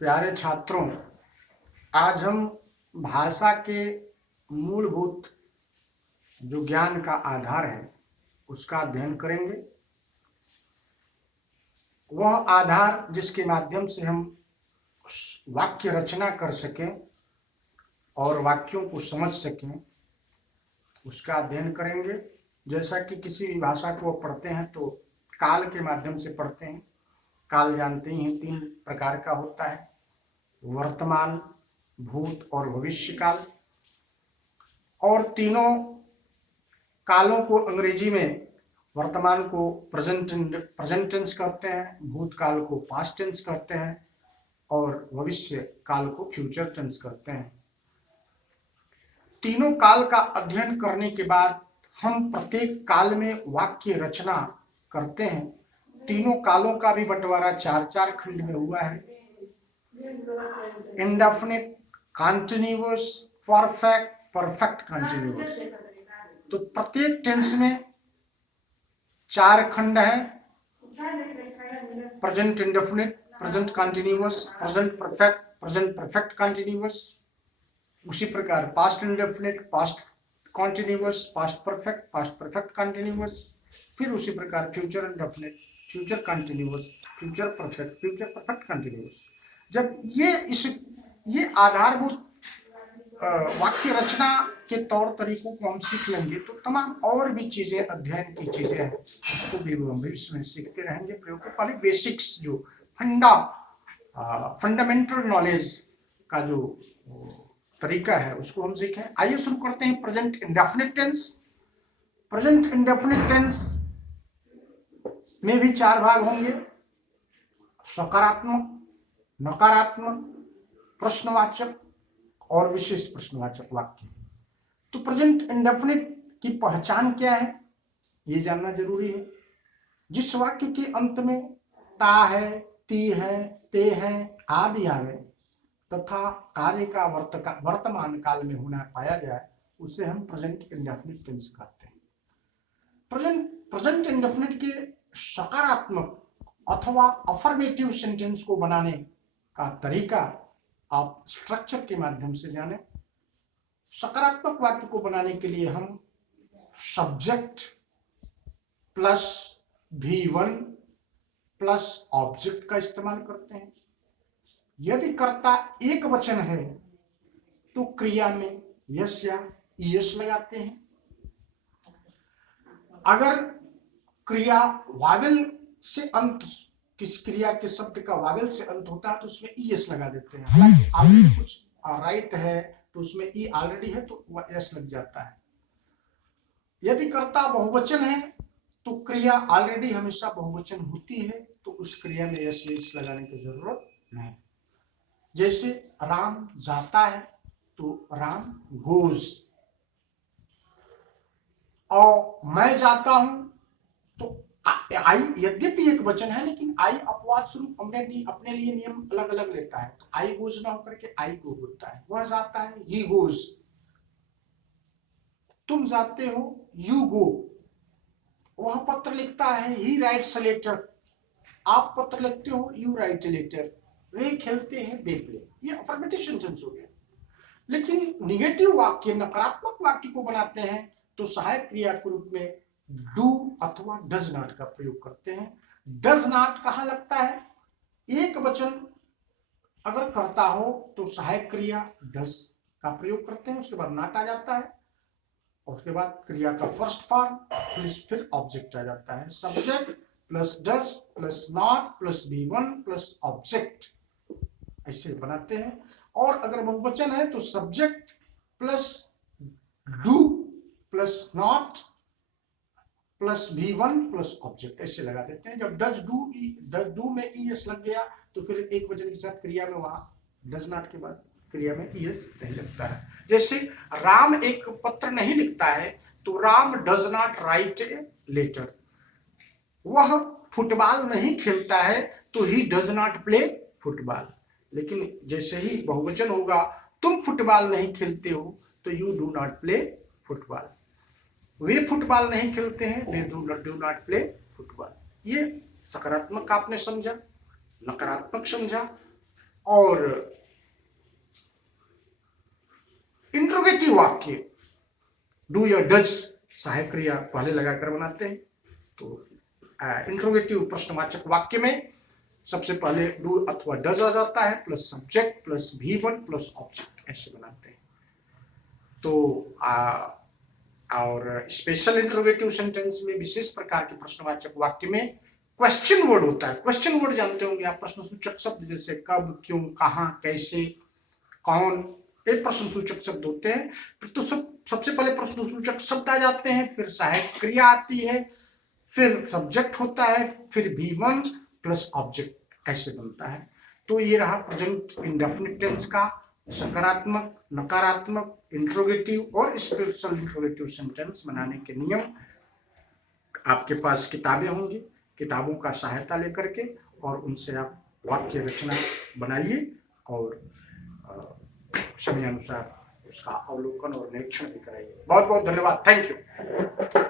प्यारे छात्रों, आज हम भाषा के मूलभूत जो ज्ञान का आधार है उसका अध्ययन करेंगे। वह आधार जिसके माध्यम से हम वाक्य रचना कर सकें और वाक्यों को समझ सकें, उसका अध्ययन करेंगे। जैसा कि किसी भी भाषा को पढ़ते हैं तो काल के माध्यम से पढ़ते हैं। काल जानते ही हैं 3 प्रकार का होता है: वर्तमान, भूत और भविष्य काल। और तीनों कालों को अंग्रेजी में वर्तमान को प्रेजेंट टेंस कहते हैं, भूतकाल को पास्ट टेंस कहते हैं और भविष्य काल को फ्यूचर टेंस कहते हैं। तीनों काल का अध्ययन करने के बाद हम प्रत्येक काल में वाक्य रचना करते हैं। तीनों कालों का भी बंटवारा 4-4 खंड में हुआ है: indefinite, continuous, perfect, perfect continuous. तो प्रत्येक टेंस में 4 खंड हैं: present indefinite, present continuous, present perfect, present perfect continuous. उसी प्रकार past indefinite, past continuous, past perfect continuous. फिर उसी प्रकार future indefinite, future continuous, future perfect continuous. जब ये आधारभूत वाक्य रचना के तौर तरीकों को हम सीख लेंगे तो तमाम और भी चीजें, अध्ययन की चीजें हैं, उसको भी हम भविष्य में सीखते रहेंगे। प्रयोग के पहले बेसिक्स, जो फंडामेंटल नॉलेज का जो तरीका है उसको हम सीखें। आइए शुरू करते हैं present indefinite tense. Present indefinite tense में भी 4 भाग होंगे: सकारात्मक, नकारात्मक, प्रश्नवाचक और विशेष प्रश्नवाचक वाक्य। तो प्रेजेंट इंडेफिनिट की पहचान क्या है, ये जानना जरूरी है। जिस वाक्य के अंत में ता है, ती है, ते है आदि आवे तथा कार्य का वर्तमान काल में होना पाया जाए, उसे हम प्रेजेंट इंडेफिनिट टेंस कहते हैं। प्रेजेंट इंडेफिनिट के सकारात्मक अथवा अफर्मेटिव सेंटेंस को बनाने का तरीका आप स्ट्रक्चर के माध्यम से जानें। सकारात्मक वाक्य को बनाने के लिए हम subject plus V1 plus object का इस्तेमाल करते हैं। यदि कर्ता एक वचन है तो क्रिया में यस या ईएस लगाते हैं। अगर क्रिया वावेल से अंत, किस क्रिया के शब्द का वावेल से अंत होता है तो उसमें ईएस लगा देते हैं। हालांकि ऑलरेडी कुछ राइट है तो उसमें ई ऑलरेडी है तो वह एस लग जाता है। यदि कर्ता बहुवचन है तो क्रिया ऑलरेडी हमेशा बहुवचन होती है तो उस क्रिया में एस लगाने की जरूरत नहीं। जैसे राम जाता है तो राम गोज, और मैं जाता हूं तो आई यद्यपि एक वचन है लेकिन आई अपवाद स्वरूप अपने लिए नियम अलग अलग लेता है। तो आई गोज ना होकर के आई गो होता है। वह जाता है, ही गोज। तुम जाते हो, यू गो। वह पत्र लिखता है, ही राइट्स अ लेटर। आप पत्र लिखते हो, यू राइट अ लेटर। वे खेलते हैं, दे प्ले। ये अफर्मेटिव सेंटेंस हो गया। लेकिन निगेटिव वाक्य, नकारात्मक वाक्य को बनाते हैं तो सहायक क्रिया के रूप में डू अथवा डज नॉट का प्रयोग करते हैं। डज नॉट कहां लगता है? एक वचन अगर करता हो तो सहायक क्रिया डज का प्रयोग करते हैं, उसके बाद नॉट आ जाता है और उसके बाद क्रिया का फर्स्ट फॉर्म, फिर ऑब्जेक्ट आ जाता है। Subject plus does plus not plus V1 plus object, ऐसे बनाते हैं। और अगर बहुवचन है तो subject plus do plus not plus V1 plus object, ऐसे लगा देते हैं। जब डज डू में ईएस लग गया तो फिर एक वचन के साथ क्रिया में वहां डज नॉट के बाद क्रिया में ईएस नहीं लगता है। जैसे राम एक पत्र नहीं लिखता है तो Ram does not write a letter. वह फुटबॉल नहीं खेलता है तो he does not play football. लेकिन जैसे ही बहुवचन होगा, तुम फुटबॉल नहीं खेलते हो तो you do not play football. Way football नहीं खेलते हैं, they do not play football. ये सकारात्मक आपने समझा, नकारात्मक समझा। और इंट्रोगेटिव वाक्य डू या डज सहायक क्रिया पहले लगाकर बनाते हैं। तो इंट्रोगेटिव प्रश्नवाचक वाक्य में सबसे पहले डू अथवा डज आ जाता है, plus subject plus V1 plus object, ऐसे बनाते हैं। तो और स्पेशल इंट्रोगेटिव सेंटेंस में विशेष प्रकार के प्रश्नवाचक वाक्य में क्वेश्चन वर्ड होता है। क्वेश्चन वर्ड जानते होंगे आप, प्रश्नसूचक शब्द जैसे कब, क्यों, कहां, कैसे, कौन, ये प्रश्नसूचक शब्द होते हैं। फिर तो सबसे पहले प्रश्नसूचक शब्द आ जाते हैं, फिर सहायक क्रिया आती है, फिर सब्जेक्ट होता है, फिर V1 प्लस ऑब्जेक्ट, ऐसे बनता है। तो ये रहा प्रेजेंट इंडेफिनिट टेंस का सकारात्मक, नकारात्मक, इंट्रोगेटिव और स्पेशल इंट्रोगेटिव सेंटेंस बनाने के नियम। आपके पास किताबें होंगी, किताबों का सहायता लेकर के और उनसे आप वाक्य रचना बनाइए और समय अनुसार उसका अवलोकन और निरीक्षण भी कराइए। बहुत बहुत धन्यवाद, थैंक यू।